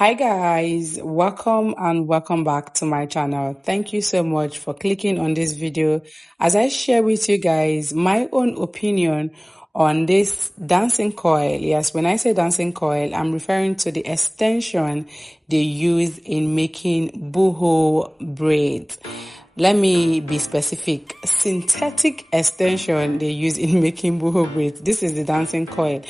Hi guys, welcome and welcome back to my channel. Thank you so much for clicking on this video as I share with you guys my own opinion on this dancing coil. Yes, when I say dancing coil, I'm referring to the extension they use in making boho braids. Let me be specific. Synthetic extension they use in making boho braids. This is the dancing coil.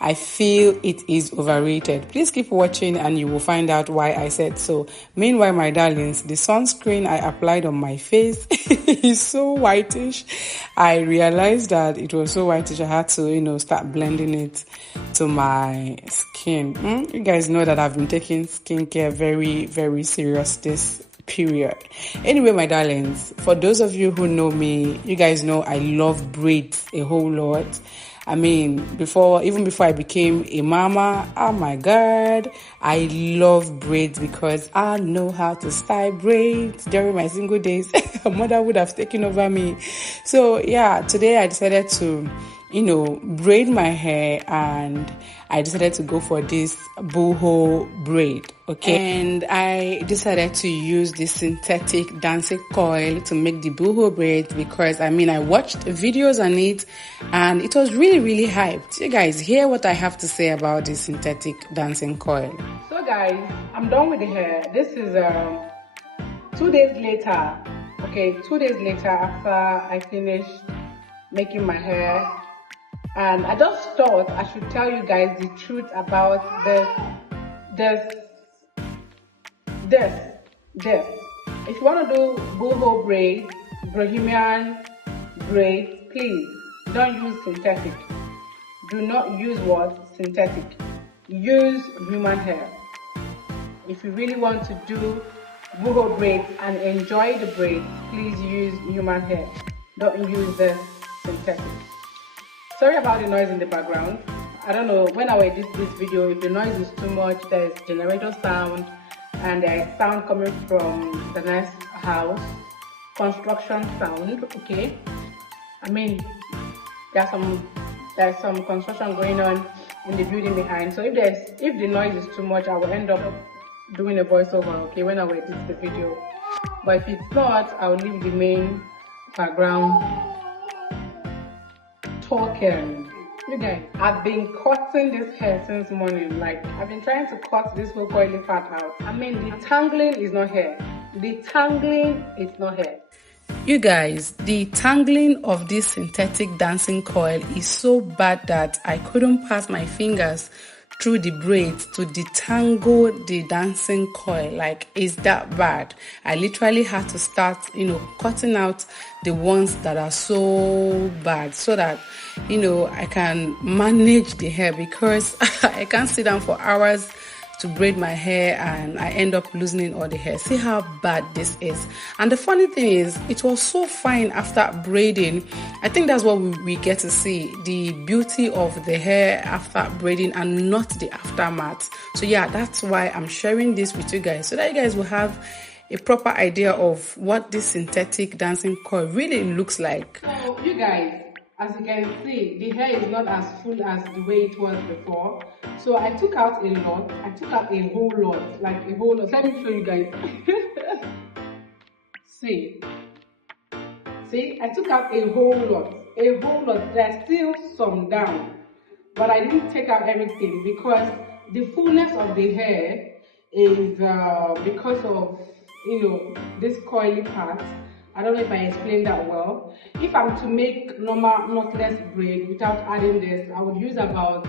I feel it is overrated. Please keep watching and you will find out why I said so. Meanwhile, my darlings, the sunscreen I applied on my face is so whitish. I realized that it was so whitish I had to, start blending it to my skin. You guys know that I've been taking skincare very, very serious this period. Anyway, my darlings, for those of you who know me, you guys know I love braids a whole lot. I mean, even before I became a mama, oh my god, I love braids because I know how to style braids during my single days. A mother would have taken over me. So yeah, today I decided to braid my hair, and I decided to go for this boho braid, okay? And I decided to use the synthetic dancing coil to make the boho braids because, I watched videos on it and it was really, really hyped. You guys hear what I have to say about the synthetic dancing coil. So guys, I'm done with the hair. This is 2 days later, okay? 2 days later after I finished making my hair. And I just thought I should tell you guys the truth about this. If you want to do boho braids, Bohemian braids, please don't use synthetic. Do not use what? Synthetic. Use human hair. If you really want to do boho braids and enjoy the braids, please use human hair. Don't use the synthetic. Sorry about the noise in the background. I don't know, when I edit this video, if the noise is too much, there's generator sound and there's sound coming from the next house, construction sound, okay? There's some construction going on in the building behind. So if the noise is too much, I will end up doing a voiceover, okay, when I edit the video. But if it's not, I'll leave the main background talking. You guys, I've been cutting this hair since morning. Like, I've been trying to cut this whole coily part out. The tangling is not here. The tangling is not here. You guys, the tangling of this synthetic dancing coil is so bad that I couldn't pass my fingers through the braids to detangle the dancing coil. Like, it's that bad. I literally had to start, cutting out the ones that are so bad so that, I can manage the hair, because I can't sit down for hours to braid my hair and I end up loosening all the hair. See how bad this is. And the funny thing is, it was so fine after braiding. I think that's what we get to see, the beauty of the hair after braiding and not the aftermath. So yeah, that's why I'm sharing this with you guys, so that you guys will have a proper idea of what this synthetic dancing coil really looks like. So you guys, as you can see, the hair is not as full as the way it was before. So I took out a lot. I took out a whole lot, like a whole lot. Let me show you guys. See, I took out a whole lot. There's still some down, but I didn't take out everything because the fullness of the hair is because of this coily part. I don't know if I explained that well. If I'm to make normal knotless braid without adding this, I would use about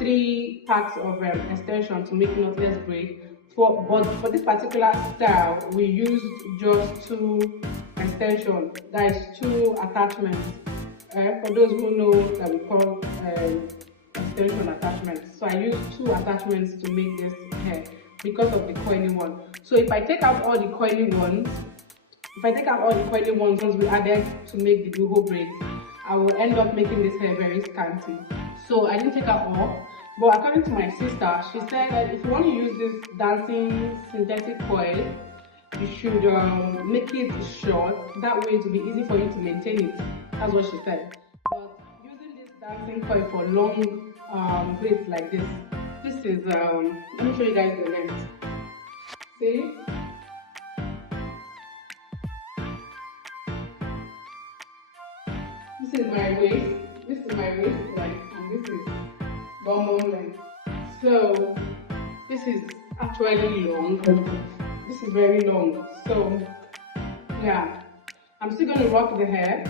3 packs of extension to make knotless braid. But for this particular style, we used just 2 extension. That is 2 attachments. For those who know that we call extension attachments. So I used 2 attachments to make this hair because of the coily one. So if I take out all the coily ones, once we added to make the boho braids, I will end up making this hair very scanty. So I didn't take out all, but according to my sister, she said that if you want to use this dancing synthetic coil, you should make it short. That way it will be easy for you to maintain it. That's what she said. But using this dancing coil for long braids like this, This is let me show you guys the length. See? This is my waist. This is my waist length, and this is bum length. So this is actually long. This is very long. So yeah, I'm still gonna rock the hair.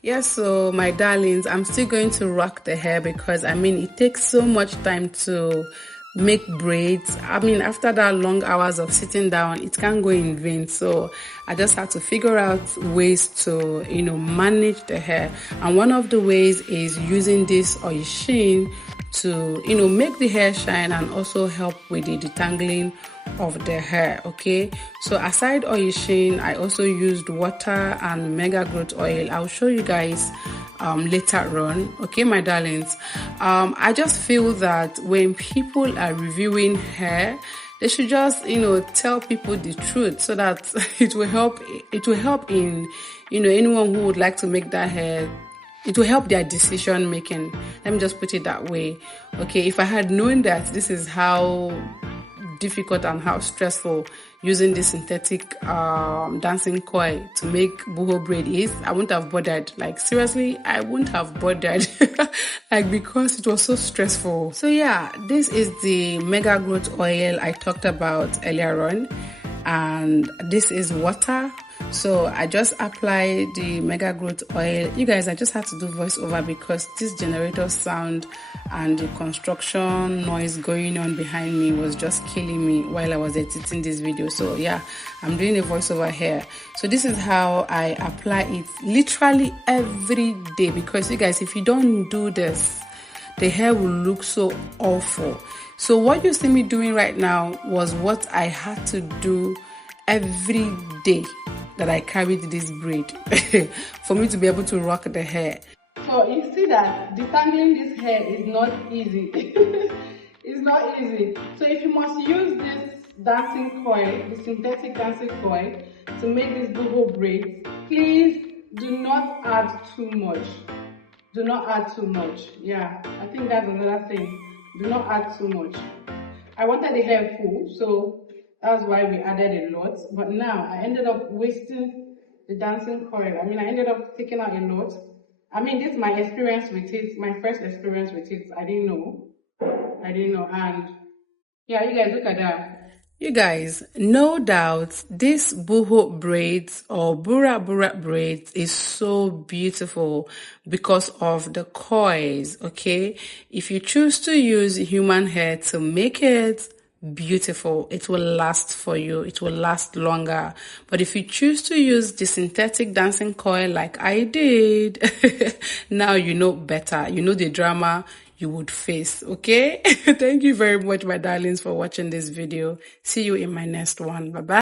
Yeah, so my darlings, I'm still going to rock the hair because I mean it takes so much time to make braids. I mean, after that long hours of sitting down, it can't go in vain. So I just have to figure out ways to, you know, manage the hair. And one of the ways is using this oil sheen to, you know, make the hair shine and also help with the detangling of the hair. Okay, so aside oil sheen, I also used water and mega growth oil. I'll show you guys later on. Okay, my darlings, I just feel that when people are reviewing hair, they should just, you know, tell people the truth so that it will help in, you know, anyone who would like to make that hair. It will help their decision making. Let me just put it that way. Okay, if I had known that this is how difficult and how stressful using this synthetic dancing coil to make boho braid is, I wouldn't have bothered. Like seriously, I wouldn't have bothered like because it was so stressful. So yeah, this is the mega growth oil I talked about earlier on, and this is water. So I just apply the mega growth oil. You guys, I just had to do voiceover because this generator sound and the construction noise going on behind me was just killing me while I was editing this video. So yeah, I'm doing a voiceover here. So this is how I apply it literally every day, because you guys, if you don't do this, the hair will look so awful. So what you see me doing right now was what I had to do every day that I carried this braid for me to be able to rock the hair. So you see that detangling this hair is not easy. It's not easy. So if you must use this dancing coil, the synthetic dancing coil, to make this boho braids, please do not add too much. Do not add too much. Yeah, I think that's another thing. Do not add too much. I wanted the hair full, so that's why we added a lot. But now I ended up wasting the dancing coil. I mean, I ended up taking out a lot. I mean, this is my experience with it, my first experience with it. I didn't know. And yeah, you guys, look at that. You guys, no doubt this boho braids or Bora braids is so beautiful because of the coils. Okay, if you choose to use human hair to make it beautiful, it will last for you, it will last longer. But if you choose to use the synthetic dancing coil like I did, now you know better, you know the drama you would face. Okay. Thank you very much, my darlings, for watching this video. See you in my next one. Bye bye.